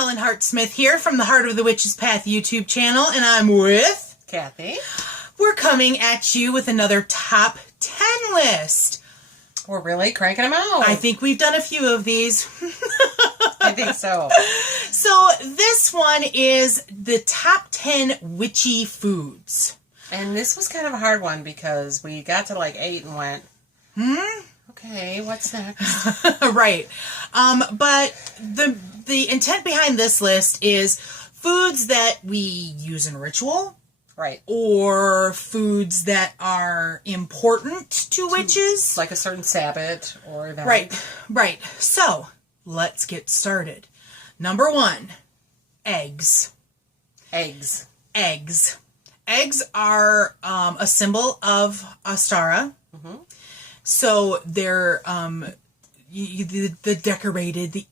Helen Hart Smith here from the Heart of the Witch's Path YouTube channel, and I'm with Kathy. We're coming at you with another top 10 list. We're really cranking them out. I think we've done a few of these. I think so. So this one is the top 10 witchy foods. And this was kind of a hard one because we got to like 8 and went, okay, what's next? Right. But the intent behind this list is foods that we use in ritual. Right. Or foods that are important to witches. Like a certain sabbat or event. Right. So, let's get started. Number 1, eggs. Eggs. Eggs are a symbol of Ostara. Mm-hmm. So they're the decorated, the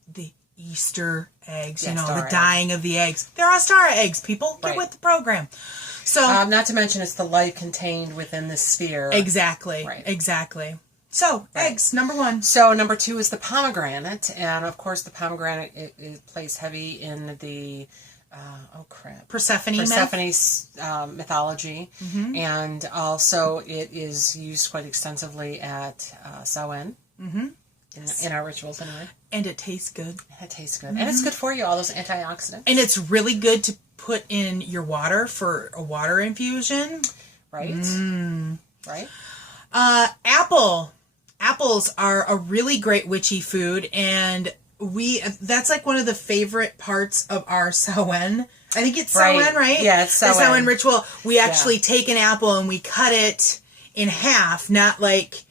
Easter eggs, Yeah, the dyeing of the eggs. They're Ostara eggs, people. Get with the program. So, not to mention it's the light contained within the sphere. Exactly. Right. Exactly. So, eggs, number 1. So, number 2 is the pomegranate. And, of course, the pomegranate, it plays heavy in the, Persephone's mythology. Mm-hmm. And also, it is used quite extensively at Samhain. Mm-hmm. In our rituals, anyway. And it tastes good. It tastes good. Mm-hmm. And it's good for you, all those antioxidants. And it's really good to put in your water for a water infusion. Right. Right. Apples are a really great witchy food, and that's like one of the favorite parts of our Samhain. I think it's Samhain, right? Yeah, it's Samhain. The Samhain ritual. We actually take an apple and we cut it in half, not like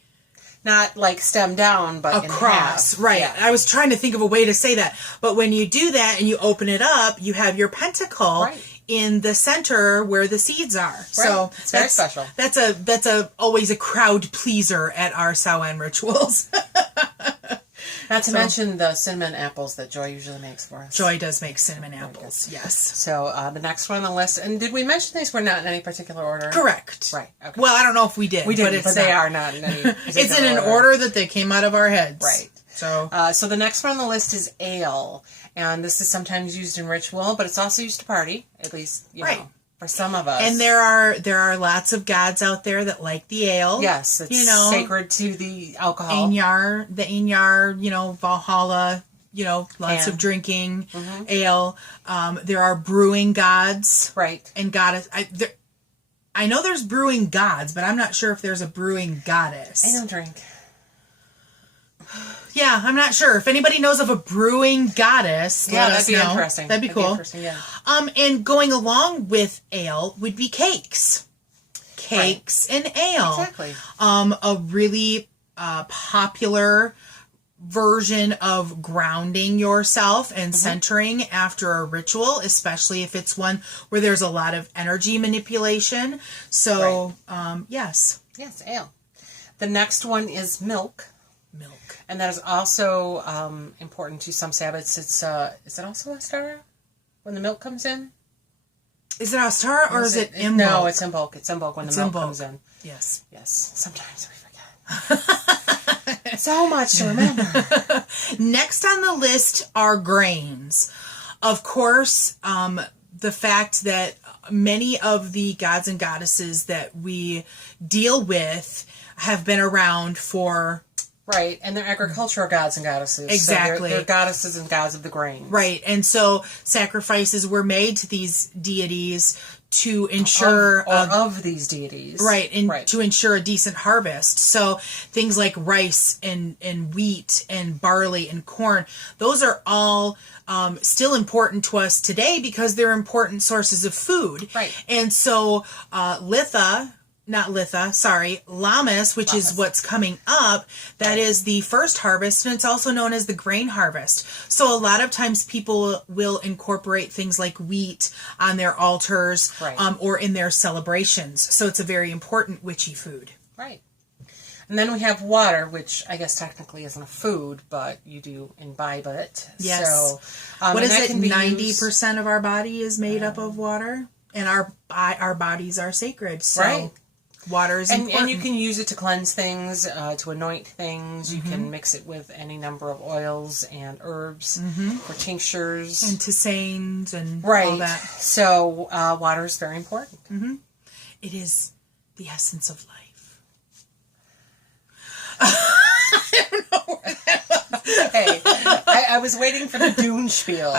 stem down, but across. In half. Right. Yeah. I was trying to think of a way to say that. But when you do that and you open it up, you have your pentacle in the center where the seeds are. Right. So it's very special. That's always a crowd pleaser at our Samhain rituals. Not to mention the cinnamon apples that Joy usually makes for us. Joy does make cinnamon apples, yes. So the next one on the list, and did we mention these were not in any particular order? Correct. Right. Okay. Well, I don't know if we did. We did, but they are not in any particular It's in an order that they came out of our heads. Right. So the next one on the list is ale, and this is sometimes used in ritual, but it's also used to party, at least, you know. For some of us. And there are lots of gods out there that like the ale. Yes, it's sacred to the alcohol. The Ainyar, Valhalla, lots of drinking, ale. There are brewing gods. Right. And goddess. I know there's brewing gods, but I'm not sure if there's a brewing goddess. I don't drink. Yeah, I'm not sure. If anybody knows of a brewing goddess, let us know. Interesting. That'd be cool. Interesting, yeah. And going along with ale would be cakes. Cakes and ale. Exactly. A really popular version of grounding yourself and centering after a ritual, especially if it's one where there's a lot of energy manipulation. So, yes. Yes, ale. The next one is milk. And that is also important to some sabbats. Is it also Ostara when the milk comes in? Is it Ostara or is it Imbolc? No, it's Imbolc. It's Imbolc when the milk comes in. Yes. Sometimes we forget. So much to remember. Next on the list are grains. Of course, the fact that many of the gods and goddesses that we deal with have been around for... Right, and they're agricultural gods and goddesses. Exactly. So they're goddesses and gods of the grain. Right, and so sacrifices were made to these deities to ensure... Of these deities. Right, and to ensure a decent harvest. So things like rice and wheat and barley and corn, those are all still important to us today because they're important sources of food. Right. And so Lammas, which is what's coming up, that is the first harvest, and it's also known as the grain harvest. So a lot of times people will incorporate things like wheat on their altars or in their celebrations. So it's a very important witchy food. Right. And then we have water, which I guess technically isn't a food, but you do imbibe it. Yes. So, what is it? 90% of our body is made up of water, and our bodies are sacred. So. Right. Water is important. And you can use it to cleanse things, to anoint things. You can mix it with any number of oils and herbs for tinctures. And tisanes and all that. So water is very important. It is the essence of life. I don't know where that was. Hey, I was waiting for the Dune spiel.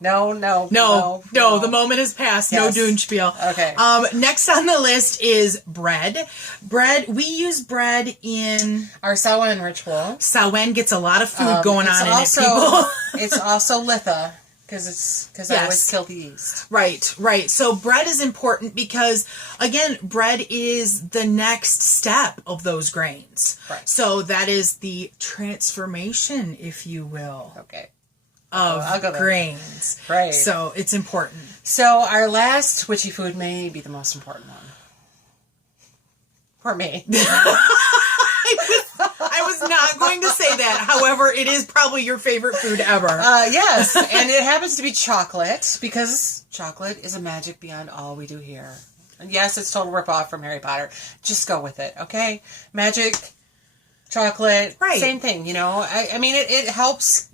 No. The moment has passed. Yes. No Dune spiel. Okay. Next on the list is bread. Bread. We use bread in our Samhain ritual. Samhain gets a lot of food going on in it, people. It's also litha because I always kill the yeast. Right. So bread is important because, again, bread is the next step of those grains. Right. So that is the transformation, if you will. Okay. Of grains. Right. So it's important. So our last witchy food may be the most important one. For me. I was not going to say that. However, it is probably your favorite food ever. Yes. And it happens to be chocolate because chocolate is a magic beyond all we do here. And yes, it's total ripoff from Harry Potter. Just go with it, okay? Magic, chocolate, same thing, you know. I mean, it helps.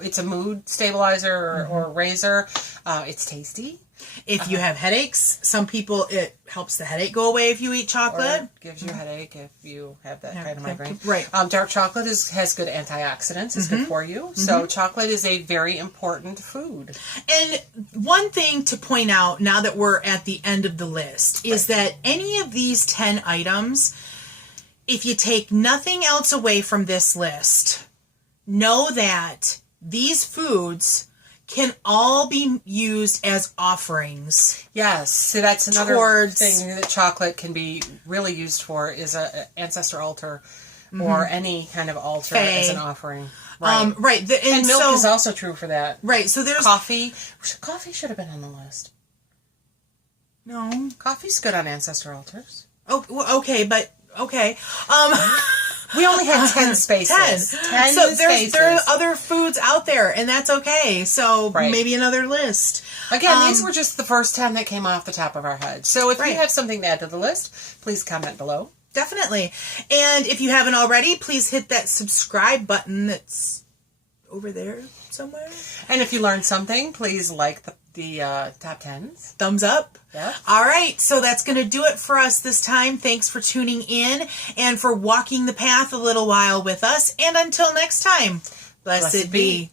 It's a mood stabilizer or raiser. It's tasty. If you have headaches, some people, it helps the headache go away if you eat chocolate. Or gives you a headache if you have that kind of migraine. Right. Dark chocolate has good antioxidants. It's good for you. So chocolate is a very important food. And one thing to point out now that we're at the end of the list is that any of these 10 items, if you take nothing else away from this list, know that these foods can all be used as offerings. Yes, so that's another thing that chocolate can be really used for is an ancestor altar or any kind of altar as an offering. Right. And milk is also true for that. Right. So there's coffee. Coffee should have been on the list. No. Coffee's good on ancestor altars. Oh, well, okay, but okay. We only had 10 spaces. 10 so spaces. There are other foods out there, and that's okay. So maybe another list. Again, these were just the first 10 that came off the top of our head. So if you have something to add to the list, please comment below. Definitely. And if you haven't already, please hit that subscribe button that's over there somewhere. And if you learned something, please like the top 10s. Thumbs up. Yeah. All right. So that's going to do it for us this time. Thanks for tuning in and for walking the path a little while with us. And until next time, blessed be.